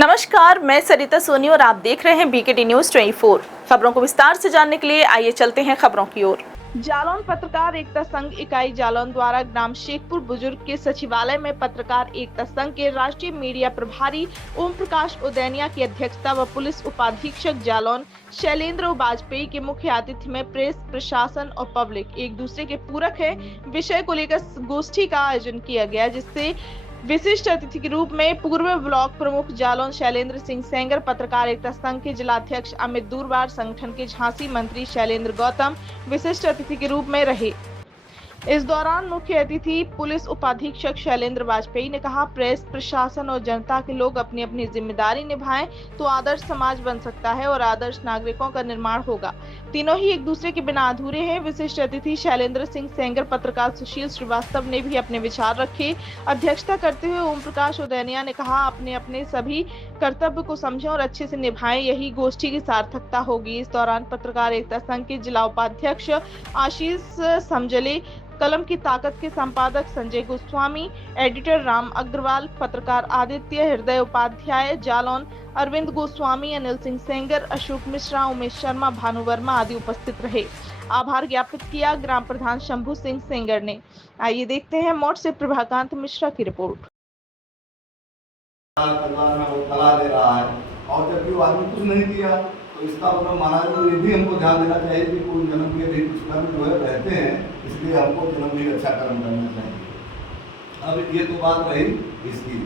नमस्कार, मैं सरिता सोनी और आप देख रहे हैं बीकेटी न्यूज 24। खबरों को विस्तार से जानने के लिए आइए चलते हैं खबरों की ओर। जालौन पत्रकार एकता संघ इकाई जालौन द्वारा ग्राम शेखपुर बुजुर्ग के सचिवालय में पत्रकार एकता संघ के राष्ट्रीय मीडिया प्रभारी ओम प्रकाश उदैनिया की अध्यक्षता व पुलिस उपाधीक्षक जालौन शैलेंद्र वाजपेयी के मुख्य आतिथ्य में प्रेस, प्रशासन और पब्लिक एक दूसरे के पूरक है विषय को लेकर गोष्ठी का आयोजन किया गया, जिससे विशिष्ट अतिथि के रूप में पूर्व ब्लॉक प्रमुख जालौन शैलेंद्र सिंह सेंगर, पत्रकार एकता संघ के जिलाध्यक्ष अमित दूरबार, संगठन के झांसी मंत्री शैलेंद्र गौतम विशिष्ट अतिथि के रूप में रहे। इस दौरान मुख्य अतिथि पुलिस उपाधीक्षक शैलेंद्र वाजपेयी ने कहा, प्रेस, प्रशासन और जनता के लोग अपनी अपनी जिम्मेदारी निभाएं तो आदर्श समाज बन सकता है और आदर्श नागरिकों का निर्माण होगा। तीनों ही एक दूसरे के बिना अधूरे हैं। विशिष्ट अतिथि शैलेंद्र सिंह सेंगर, पत्रकार सुशील श्रीवास्तव ने भी अपने विचार रखे। अध्यक्षता करते हुए ओम प्रकाश उदैनिया ने कहा, अपने अपने सभी कर्तव्य को समझें और अच्छे से निभाएं, यही गोष्ठी की सार्थकता होगी। इस दौरान पत्रकार एकता संघ के जिला उपाध्यक्ष आशीष समजले, कलम की ताकत के संपादक संजय गोस्वामी, एडिटर राम अग्रवाल, पत्रकार आदित्य हृदय उपाध्याय जालौन, अरविंद गोस्वामी, अनिल सिंह सेंगर, अशोक मिश्रा, उमेश शर्मा, भानु वर्मा आदि उपस्थित रहे। आभार ज्ञापित किया ग्राम प्रधान शंभू सिंह सेंगर ने। आइए देखते हैं मोट से प्रभाकांत मिश्रा की रिपोर्ट। कला दे रहा है और जबकि वो आदमी कुछ नहीं किया, तो इसका मतलब माना तो ये भी हमको ध्यान देना चाहिए कि कोई जन्म के भी कुछ कर्म जो है रहते हैं, इसलिए हमको जन्म भी अच्छा कर्म करना चाहिए। अब ये तो बात रही इसकी।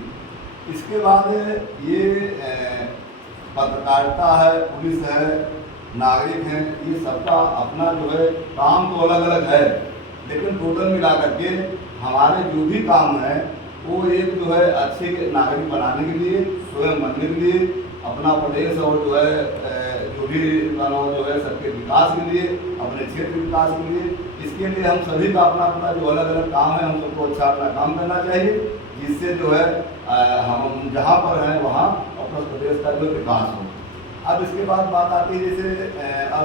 इसके बाद ये पत्रकारिता है, पुलिस है, नागरिक हैं, ये सबका अपना जो है काम तो अलग अलग है, लेकिन टोटल मिला करके हमारे जो भी काम है वो एक जो है अच्छे नागरिक बनाने के लिए, स्वयं बनने के लिए, अपना प्रदेश और जो है जो भी जो है सबके विकास के लिए, अपने क्षेत्र विकास के लिए, इसके लिए हम सभी का अपना अपना जो अलग अलग काम है, हम सबको अच्छा अपना काम करना चाहिए, जिससे जो है हम जहाँ पर हैं वहाँ अपना प्रदेश का जो विकास हो। अब इसके बाद बात आती है, जैसे अब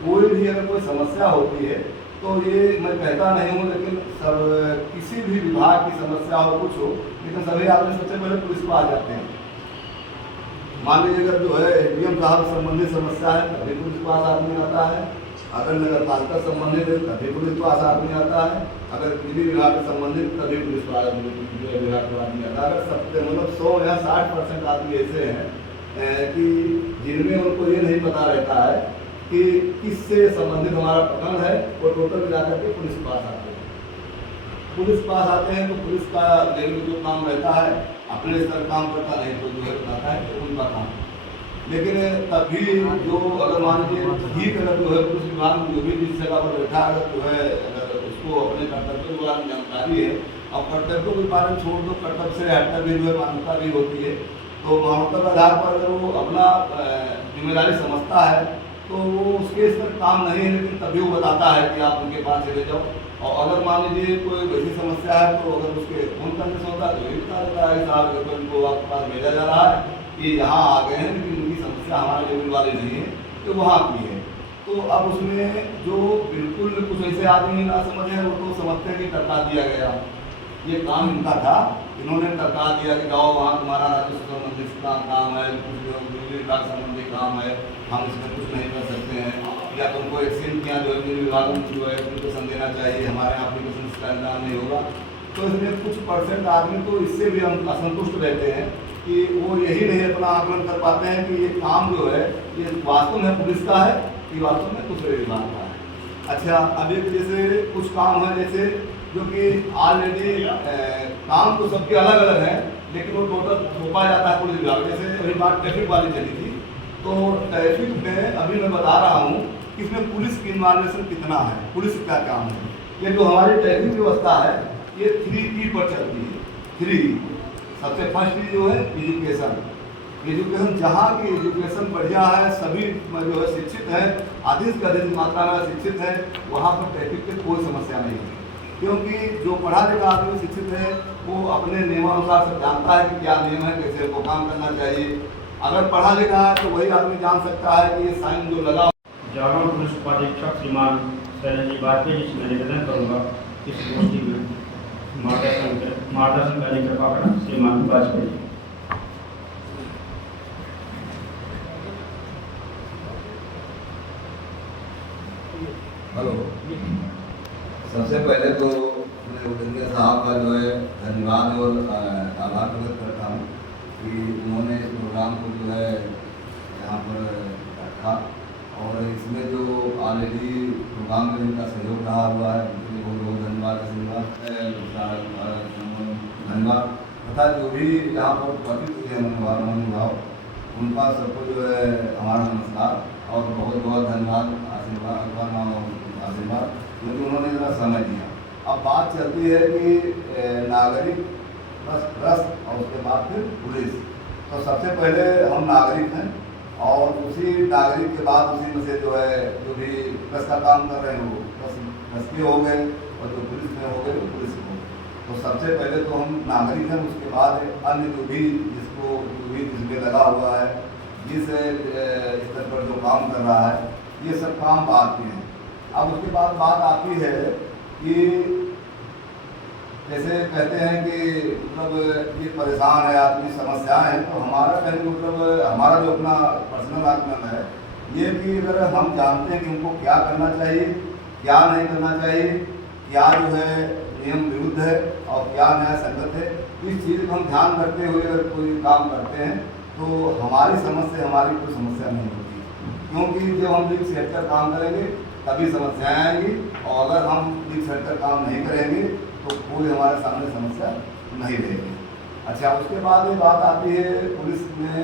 कोई भी अगर कोई समस्या होती है तो ये मैं कहता नहीं हूँ, लेकिन सब किसी भी विभाग की समस्या हो, कुछ हो, लेकिन सभी आदमी सबसे पहले पुलिस को आ जाते हैं। मान लीजिए अगर जो है एडीएम साहब संबंधित समस्या है तभी पुलिस के पास आदमी आता है, अगर नगर पालिका संबंधित है तभी पुलिस के पास आदमी आता है, अगर बिजली विभाग से संबंधित तभी पुलिस विभाग का आदमी आता है। अगर सबसे मतलब 100 या 60% आदमी ऐसे हैं कि जिनमें उनको ये नहीं पता रहता है कि किससे संबंधित हमारा प्रकरण है, वो टोटल मिला करके पुलिस के पास आते हैं। पुलिस पास आते हैं तो पुलिस का लेवल जो काम रहता है अपने स्तर काम करता नहीं तो जो है बताता है तो उनका काम। लेकिन तभी जो अगर मान लीजिए ठीक अगर जो है पुलिस विभाग जो भी जिस जगह पर बैठा अगर जो है अगर उसको अपने कर्तव्य के बारे में जानकारी है, और कर्तव्यों के बारे में छोड़ दो, कर्तव्य से हटकर भी जो है मान्यता भी होती है, तो मान्यता के आधार पर अगर वो अपना जिम्मेदारी समझता है तो वो उसके इस पर काम नहीं है, लेकिन तभी वो बताता है कि आप उनके पास चले जाओ। और अगर मान लीजिए कोई वैसी समस्या है तो अगर उसके फोन करने से होता है तो ये बता देता है साहब अगर उनको आपके पास भेजा जा रहा है कि यहाँ आ गए हैं, लेकिन उनकी समस्या हमारे लेवल वाली नहीं है, तो वहाँ की है। तो अब उसमें जो बिल्कुल कुछ ऐसे आदमी ना समझे, वो तो समझते हैं कि टरका दिया गया, ये काम इनका था, इन्होंने टरका दिया कि जाओ वहाँ तुम्हारा राजस्व संबंधित काम है, बिजली विभाग संबंधी काम है, हम इसमें कुछ नहीं कर सकते हैं, या तुमको एक्सचेंज किया जो है विभाग में जो है एप्लीकेशन देना चाहिए, हमारे यहाँ एप्लीकेशन इसका इंतजाम नहीं होगा। तो इसमें कुछ परसेंट आदमी तो इससे भी हम असंतुष्ट रहते हैं कि वो यही नहीं अपना आकलन कर पाते हैं कि ये काम जो है ये वास्तव में पुलिस का है कि वास्तव में दूसरे विभाग का है। अच्छा, अब एक जैसे कुछ काम है जैसे जो कि ऑलरेडी काम तो सबके अलग अलग हैं, लेकिन वो टोटल थोपा जाता है पुलिस विभाग। जैसे अभी बात ट्रैफिक वाली चली थी, तो ट्रैफिक में अभी मैं बता रहा हूँ कि इसमें पुलिस की इन्वॉल्वेशन कितना है, पुलिस का काम है। ये जो हमारी ट्रैफिक व्यवस्था है ये 3E पर चलती है। 3E सबसे फर्स्ट जो है एजुकेशन। एजुकेशन जहाँ की एजुकेशन बढ़िया है, सभी जो है शिक्षित है, अधिक से अधिक मात्रा में शिक्षित है, वहाँ पर ट्रैफिक की कोई समस्या नहीं है, क्योंकि जो पढ़ा लिखा आदमी शिक्षित है वो अपने नियमानुसार सब जानता है कि क्या नियम है, कैसे उनको काम करना चाहिए। अगर पढ़ा लिखा है तो वही आदमी जान सकता है कि ये साइन जो लगा। जालौन पुलिस उपाधीक्षक श्रीमान शैलेंद्र वाजपेयी जी से मैं निवेदन करूँगा इस गोष्ठी में मार्गदर्शन करने का श्रीमान वाजपेयी। हेलो। सबसे पहले तो मैं उदंगिया साहब का जो है धन्यवाद और आभार प्रकट करता हूँ कि उन्होंने इस प्रोग्राम को जो है यहाँ पर रखा और इसमें जो ऑलरेडी प्रोग्राम में उनका सहयोग रहा हुआ है उनके बहुत बहुत धन्यवाद धन्यवाद तथा जो भी यहाँ पर उपस्थित हुए अनुभाव उनका सबको जो है हमारा नमस्कार और बहुत बहुत धन्यवाद आशीर्वाद क्योंकि उन्होंने इतना समय दिया। अब बात चलती है कि नागरिक बस ट्रस्ट और उसके बाद फिर पुलिस। तो सबसे पहले हम नागरिक हैं और उसी नागरिक के बाद उसी में से जो है जो भी प्रेस का काम कर रहे हैं वो प्रेस के हो गए और जो पुलिस में हो गए वो पुलिस के हो गए। तो सबसे पहले तो हम नागरिक हैं, उसके बाद अन्य जो भी जिसमें लगा हुआ है जिस स्तर पर जो काम कर रहा है ये सब काम बात के हैं। अब उसके बाद बात आती है कि जैसे कहते हैं कि मतलब ये परेशान है आदमी, समस्याएं हैं, तो हमारा कहने मतलब हमारा जो अपना पर्सनल आत्मन है ये कि अगर हम जानते हैं कि उनको क्या करना चाहिए, क्या नहीं करना चाहिए, क्या जो है नियम विरुद्ध है और क्या न्याय संगत है, इस चीज़ को हम ध्यान रखते हुए अगर कोई काम करते हैं तो हमारी समझ से हमारी कोई समस्या नहीं होती, क्योंकि जब हम लिख सेट काम करेंगे तभी समस्याएं आएंगी और अगर हम लिख सेट काम नहीं करेंगे तो कोई हमारे सामने समस्या नहीं रहेगी। अच्छा, उसके बाद ये बात आती है पुलिस में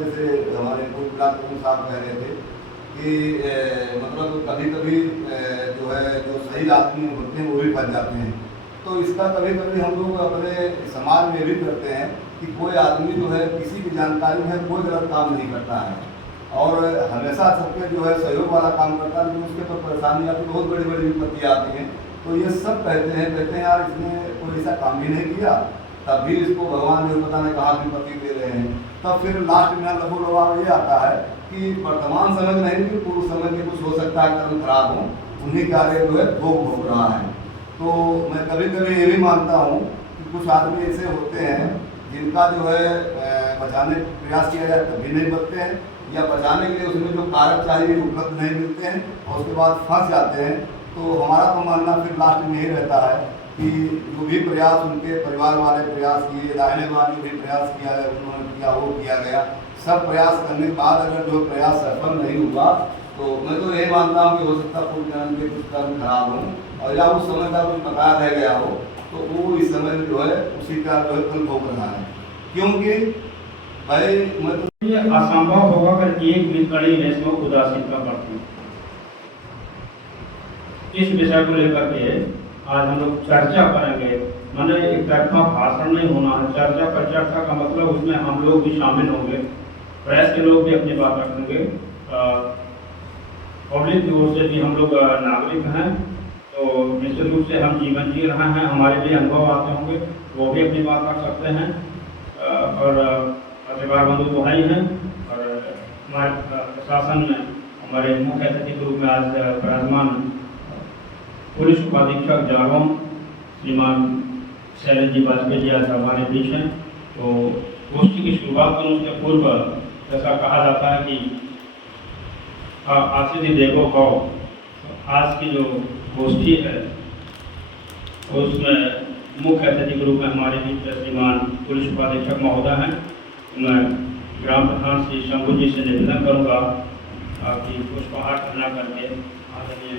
जैसे हमारे साहब कह रहे थे कि मतलब कभी कभी जो है जो सही आदमी होते हैं वो भी फंस जाते हैं। तो इसका कभी कभी हम लोग अपने समाज में भी करते हैं कि कोई आदमी जो है किसी की जानकारी में कोई गलत काम नहीं करता है और हमेशा सबके जो है सहयोग वाला काम करता है, लेकिन उसके पर परेशानी आती है, बहुत बड़ी बड़ी विपत्ति आती हैं। तो ये सब कहते हैं यार इसने कोई ऐसा काम भी नहीं किया तब भी इसको भगवान जो पता नहीं कहाँ विपत्ति दे रहे हैं। तब फिर लास्ट में लबोलवा ये आता है कि वर्तमान समय में नहीं, पूर्व समय में कुछ हो सकता है कर्म खराब हो, उन्हीं कार्य जो है भोग रहा है। तो मैं कभी कभी ये भी मानता हूँ कि कुछ आदमी ऐसे होते हैं जिनका जो है बचाने का प्रयास किया जाए तभी नहीं बचते हैं, या बचाने के लिए उसमें जो कारक चाहिए उपलब्ध नहीं मिलते हैं और उसके बाद फंस जाते हैं। तो हमारा तो मानना फिर लास्ट में यही रहता है कि जो भी प्रयास उनके परिवार वाले प्रयास किए, दाहिने वाले भी प्रयास किया है उन्होंने किया, वो किया गया, सब प्रयास करने के बाद अगर जो प्रयास सफल नहीं हुआ तो मैं तो यही मानता हूँ कि हो सकता है के कुछ कर्म खराब हो और या उस समय का कुछ बकाया रह गया हो तो वो इस समय में जो है उसी का जो है फल भोग रहा है। क्योंकि भाई मैं तो ये असंभव होगा अगर एक भी कड़ी में उदासीनता बढ़ती। इस विषय को लेकर के आज हम लोग चर्चा करेंगे। मैंने एक तरफा भाषण नहीं होना है, चर्चा पर चर्चा का मतलब उसमें हम लोग भी शामिल होंगे, प्रेस के लोग भी अपनी बात रखेंगे, पब्लिक की ओर से भी हम लोग नागरिक हैं तो निश्चित रूप से हम जीवन जी रहे हैं, हमारे भी अनुभव आते होंगे, वो भी अपनी बात रख सकते हैं और पत्रकार बंधु भाई हैं और हमारे प्रशासन में हमारे मुख्य अतिथि के रूप में आज विराजमान पुलिस उपाधीक्षक जालौन श्रीमान शैलेश जी वाजपेयी जी आज हमारे बीच हैं। तो गोष्ठी की शुरुआत करने उसके पूर्व जैसा कहा जाता है कि आशीष देवो भाव, आज की जो गोष्ठी है उसमें मुख्य अतिथि के रूप में हमारे बीच श्रीमान पुलिस उपाधीक्षक महोदय हैं। मैं ग्राम प्रधान श्री शंभू जी से निवेदन करूँगा कि पुष्पहार अर्पण करके आदरणीय